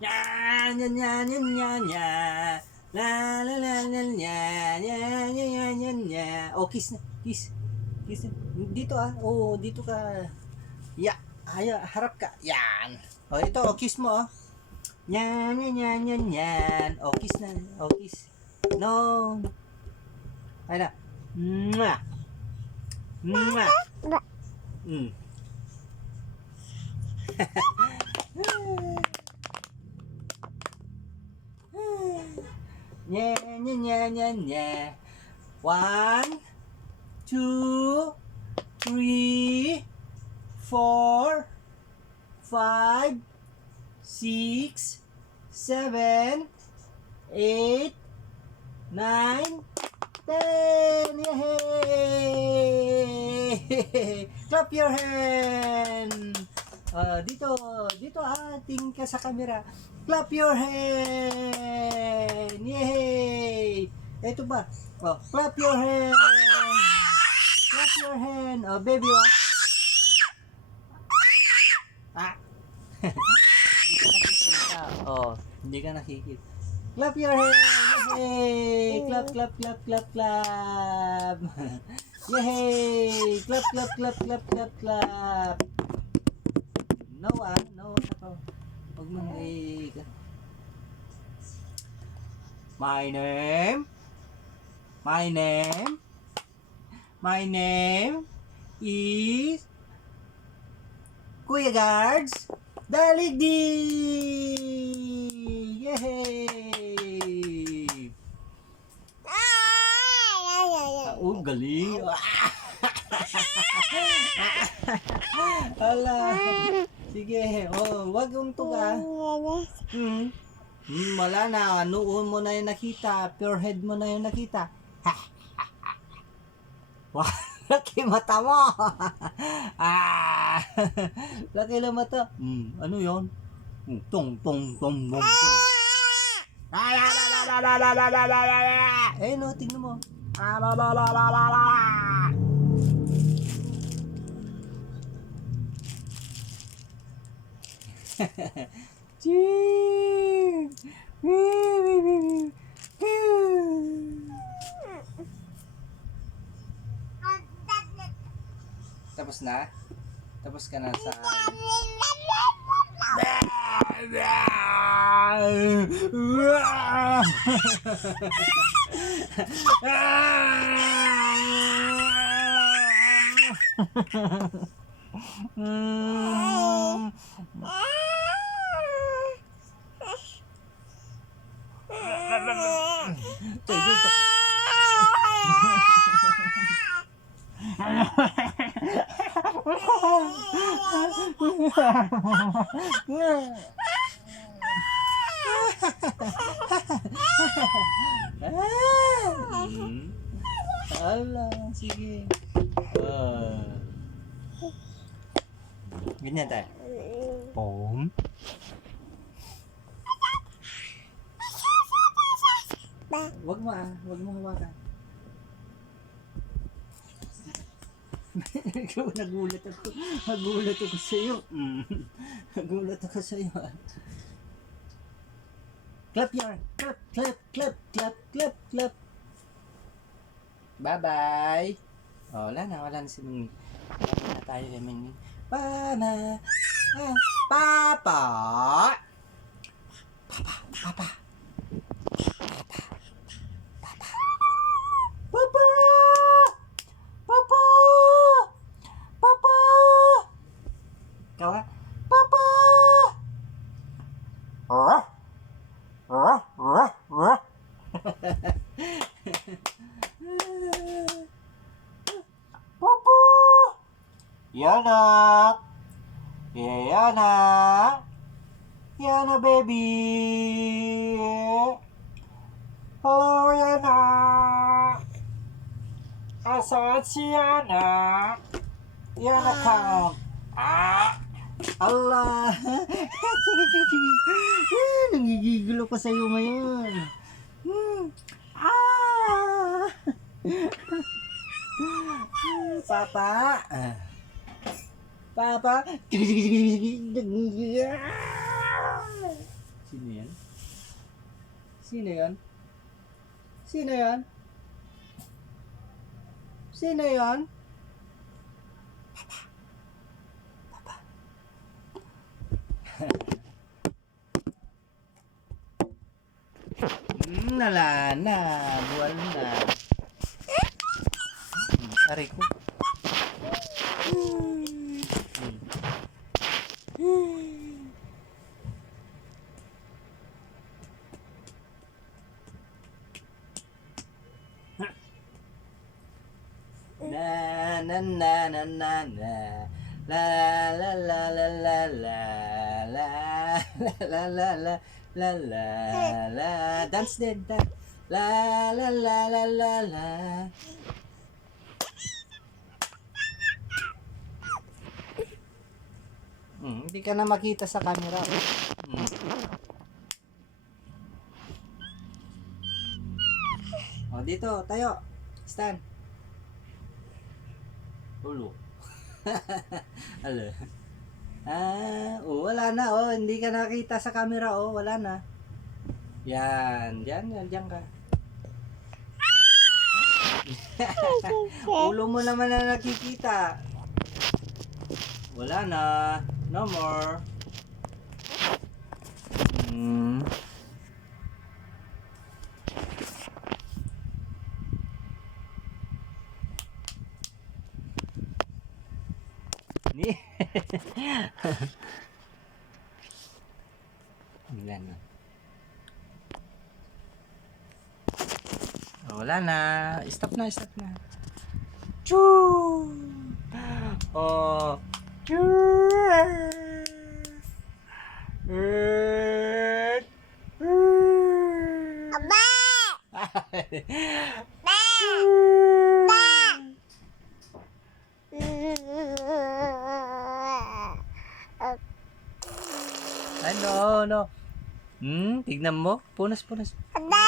Nya, nya, nya, nya, nya, nya. La, la, la, la, nya, nya, nya, nya, nya, nya. Oh, kiss na. Kiss. Kiss na. Dito Oo, dito ka. Ya. Harap ka. Yan. Oh, ito. Kiss mo. Nya, nya, nya, nya, nya. Oh, kiss na. Oh, kiss. No. Ay na. Mwah. Mwah. Mm. Nya, nya, nya, nya, nya. 1, 2, 3, 4, 5, 6, 7, 8, 9, 10. Yay! Clap your hand. Dito tingin ka sa camera. Clap your hand. Yay! Ito ba? Oh, clap your hand. Clap your hand. Oh, baby, oh. Ah. Hindi ka nakikita. Oh, hindi ka nakikita. Clap your hands! Yay! Clap, clap, clap, clap, clap! Yay! Clap, clap, clap, clap, clap, clap! No, no. Huwag mo na My name is Kuya Guards Daligdi! Yay! Oh, galing! Hala! Sige, wag yung tuga. Wala na, noon mo na yung nakita, pure head mo na yung nakita. Wah, laki mata mo! Laki na mata. Ano yon? Tong, tong, tong, tong, tong. Eh, no, tingnan mo. Tapos na? Tapos ka na sa... Ala, sige. Ganyan tayo. Pom. Wag mo hawakan. Nagulat ako sa iyo. Nagulat ako sa iyo. Clap your clap. Bye-bye. Wala na si Mingming. Wala na tayo kay Mingming. Papa. Ikaw ha? Papa! Papa! Yana! Yana baby! Hello Yana! Asan si Yana? Yana come! Allah! Nangigigil ako sa'yo ngayon. Papa! Papa! Sino yan? Sino yan? Sino yan? Sino yan? Nala na, buwal na. Aray ko. Na na na na na na la la la la la la la la la la la la la dance din da la la la la la la. Hindi ka na makita sa camera. Oh, dito tayo. Stand. Ulo. Alo. Wala na, hindi ka nakita sa camera, wala na. Yan, diyan ka. Ulo mo naman na nakikita. Wala na, no more. Ni. Wala na. Wala na. Stop na. Choo! Oh. Aba! Ano? Tignan mo. Punas. Aba!